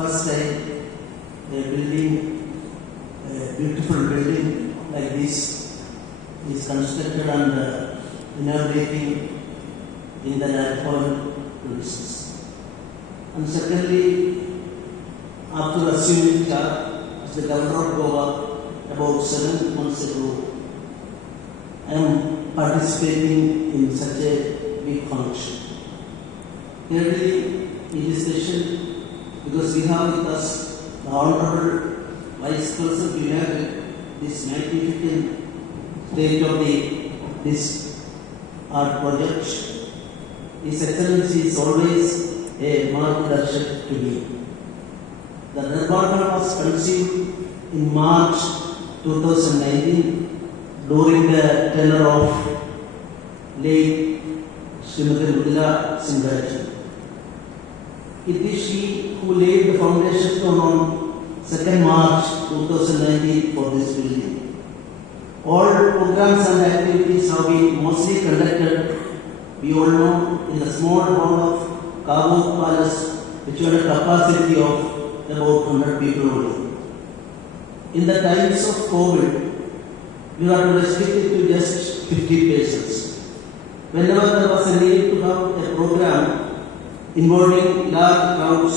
first time a building, a beautiful building like this is constructed and inaugurating in the Rajbhavan premises. And secondly, after assuming charge as the Governor of Goa about 7 months ago, I am participating in such a big function. Thirdly, it is special because we have with us the Honorable Vice President of United, this magnificent state of this art project. His Excellency is always a margdarshak to me. The Rajbhavan was conceived in March 2019 during the tenure of late Srimati Mridula Singh. It is she who laid the foundation stone on 2nd March 2019 for this building. All programs and activities have been mostly conducted, we all know, in the small hall of Kavu Palace, which had a capacity of about 100 people only. In the times of COVID, we were restricted to just 50 patients. Whenever there was a need to have a program involving large crowds,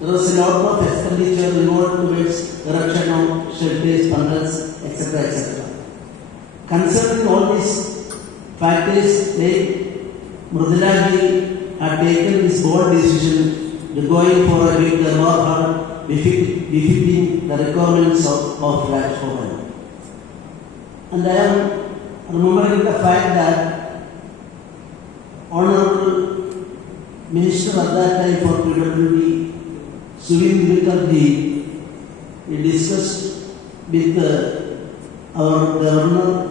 there was a lot of expenditure involved towards erection of shelters, panels, etc. etc. Concerning all these factors, Mridula ji had taken this bold decision to go in for a big Darbar hall befitting the requirements of Rajbhavan. And I am remembering the fact that Honorable Minister at that time for PWD, Suvin Mukherjee, he discussed with our governor,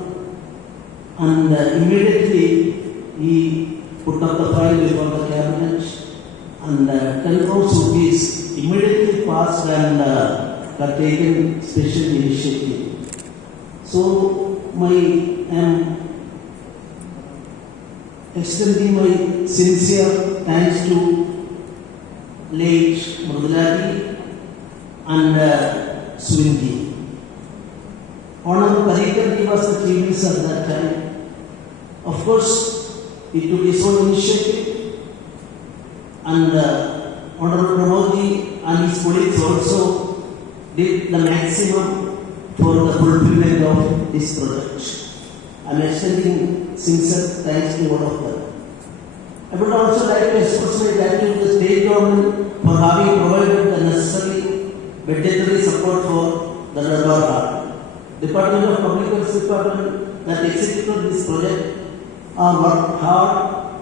and immediately he put up the file before the cabinet, and 10 crores rupees immediately passed and got taken special initiative. So I am extending my sincere thanks to late Mridula ji and Suvin ji. Honorable Parrikar ji was the Chief Minister at that time. Of course, he took his own initiative, and Honorable Pramod ji and his colleagues also did the maximum for the fulfillment of this project. I am extending sincere thanks to all of them. I would also like to express my gratitude to the state government for having provided the necessary budgetary support for the Rajbhavan. Department of Public Works Department that executed this project worked hard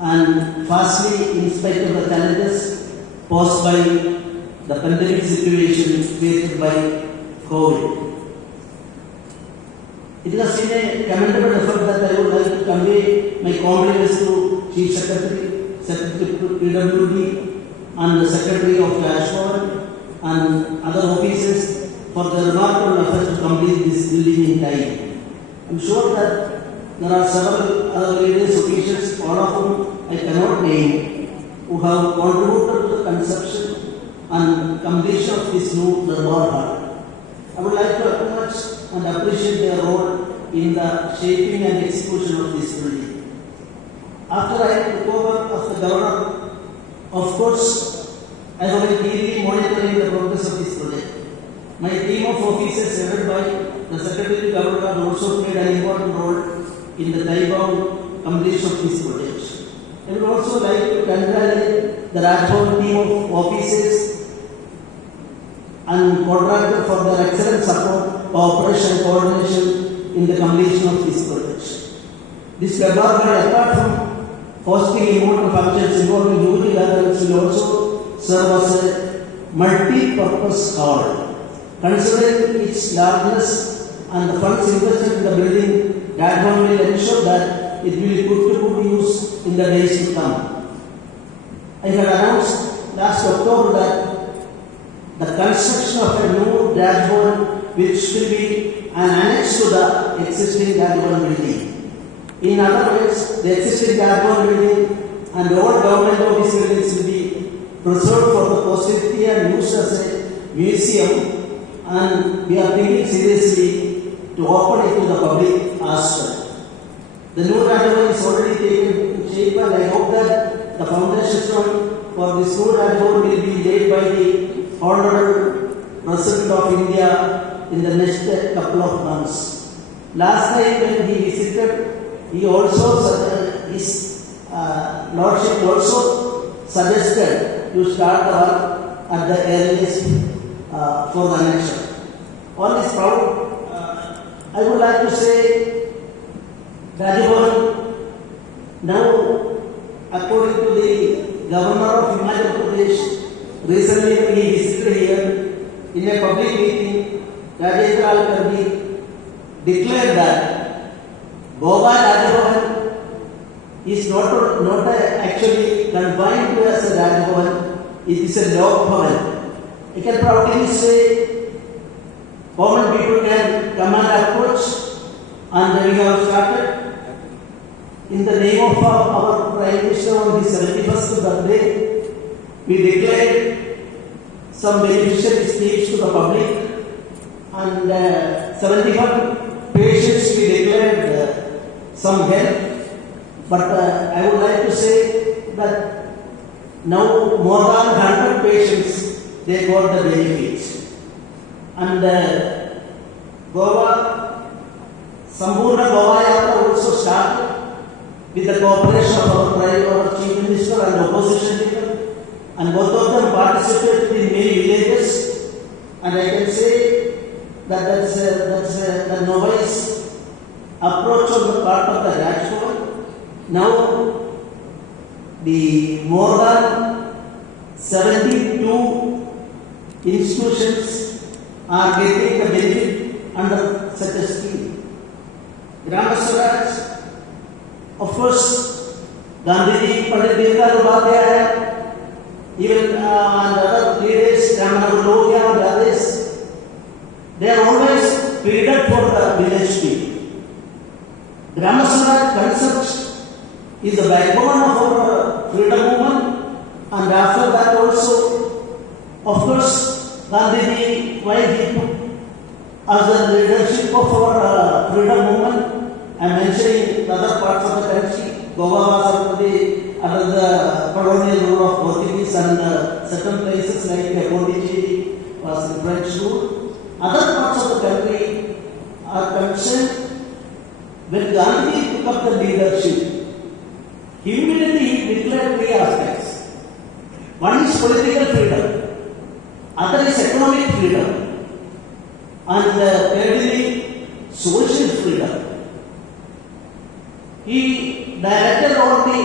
and fastly in spite of the challenges posed by the pandemic situation created by COVID. It has been a commendable effort that I would like to convey my compliments to Chief Secretary, Secretary to PWD, and the Secretary of Rajbhavan and other officers for the remarkable effort to complete this building in time. I am sure that there are several other various officials, all of whom I cannot name, who have contributed to the conception and completion of this new Darbar hall. I would like to acknowledge and appreciate their role in the shaping and execution of this building. After I took over as the governor, of course, I have been keenly monitoring the progress of this project. My team of officers headed by the Secretary to Governor also played an important role in the time-bound completion of this project. I would also like to congratulate the Rajbhavan team of officers and contractor for their excellent support, cooperation and coordination in the completion of this project. This Darbar hall, apart from hosting important functions involving youth gatherings, will also serve as a multi-purpose hall. Considering its largeness and the funds invested in the building, Rajbhavan will ensure that it will be put to good use in the days to come. I had announced last October that the construction of a new Rajbhavan which will be an annex to the existing Rajbhavan building. In other words, the existing Rajbhavan building and all government office buildings will be preserved for the posterity and used as a museum, and we are thinking seriously to open it to the public as well. The new Rajabhavan is already taken shape, and I hope that the foundation stone for this new Rajabhavan will be laid by the Honorable President of India in the next couple of months. Last time when he visited, he also his Lordship also suggested to start the work at the earliest for the next year. On this proud, I would like to say Rajabhavan now, according to the Governor of Himachal Pradesh, recently when he visited here in a public meeting, Rajendra Alkardi declared that Goa Rajabhavan is not actually confined to as a Rajabhavan, it is a Lok Bhavan. I can proudly say common people can come and approach, and we have started in the name of our Prime Minister on his 71st birthday. We declared some beneficial schemes to the public, and 71 patients we declared some help. But I would like to say that now more than 100 patients they got the benefits. And Goa, Sambhurna Goa Yatra also started with the cooperation of our Chief Minister and opposition leader, and both of them participated in many villages. And I can say that that's the novice approach on the part of the Rajbhavan. Now, the more than 72 institutions are getting the benefit under such a scheme. Gram Swaraj, of course, Gandhiji, Pandit Deendayal Upadhyaya, even and other leaders, Ramanath Lohiya and others, they are always pleaded for the village people. Gram Swaraj concept is the backbone of our freedom movement, and after that also, of course, Gandhiji, while he took as the leadership of our freedom movement, I am mentioning other parts of the country, Goa was under the colonial rule of Portuguese, and certain places like Pondicherry was in French rule. Other parts of the country are concerned. When Gandhi took up the leadership, immediately he declared three aspects. One is political freedom, other is economic freedom, and thirdly, social freedom. He directed all the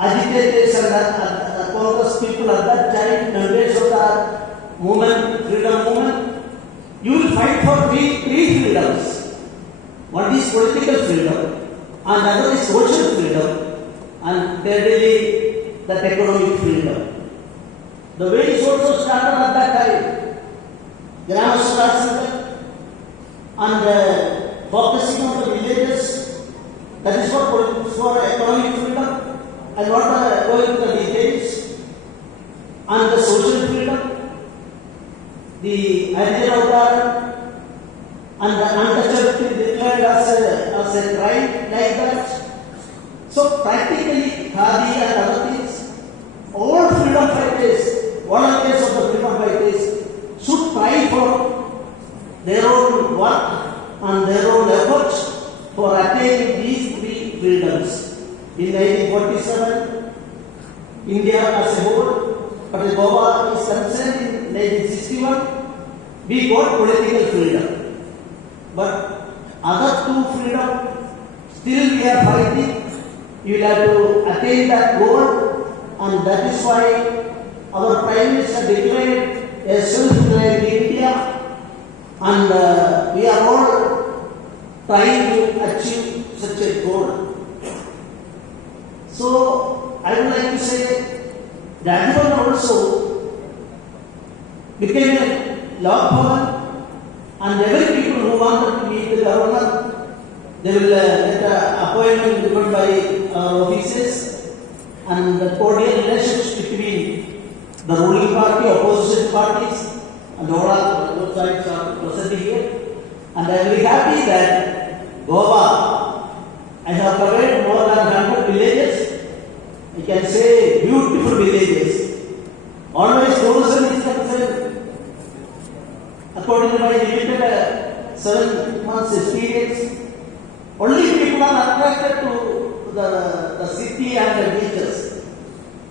agitators and Congress people at that time, members of the movement, freedom movement, you will fight for three freedoms. One is political freedom, and another is social freedom, and thirdly, that economic freedom. The way is also started at that time. Gram Swaraj and focusing on the villages, that is for economic freedom, and what are going to the details, and the social freedom, the Harijana Udaharan, and the untouchability declared as a right like that. So practically, Khadi and other things, all freedom fighters, volunteers of the freedom fighters should try for their own work and their own efforts for attaining these three freedoms. In 1947, India as a whole, but Goa is concerned in 1961, we got political freedom. But other two freedom, still we are fighting. You will have to attain that goal, and that is why our Prime Minister declared a self-reliant India, and we are all trying to achieve such a goal. So I would like to say Rajbhavan also became a Lok Bhavan, and every people who wanted to meet the governor, they will get an appointment given by our offices, and the cordial relations between the ruling party, opposition parties, and all are both sides are present here. And I am very happy that Goa, I have covered more than 100 villages. I can say beautiful villages. Always tourism is concerned. According to my limited 7 months experience, only people are attracted to the city and the beaches.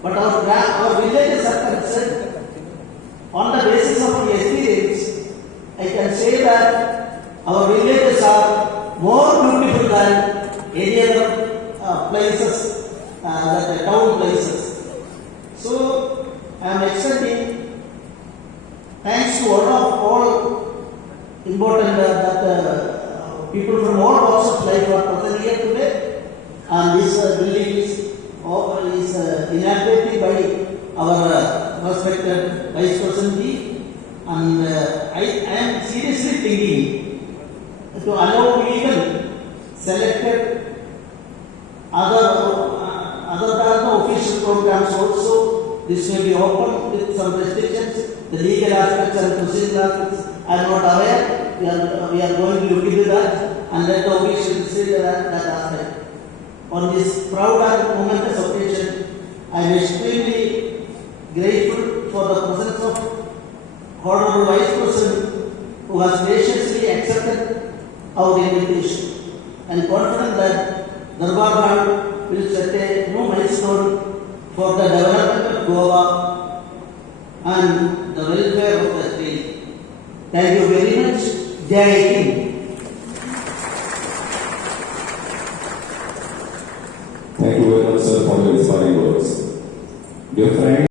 But our villages are concerned. On the basis of my experience, I can say that our villages are more beautiful than any other places, the town places. So, I am extending thanks to all important people from all walks of life are present here today, and this building is inaugurated by our respected Vice President Ji, and I am seriously thinking to allow even selected other than the official programs also. This may be open with some restrictions. The legal aspects and procedural aspects I am not aware. We are going to look into that and let the official consider that aspect. On this proud and momentous occasion, I am extremely grateful for the presence of Honorable Vice President who has graciously accepted our invitation. I am confident that Darbar Hall will set a new milestone for the development of Goa and the welfare of the state. Thank you very much. Jai Hind. Thank you very much, sir, for your inspiring words. Dear friends,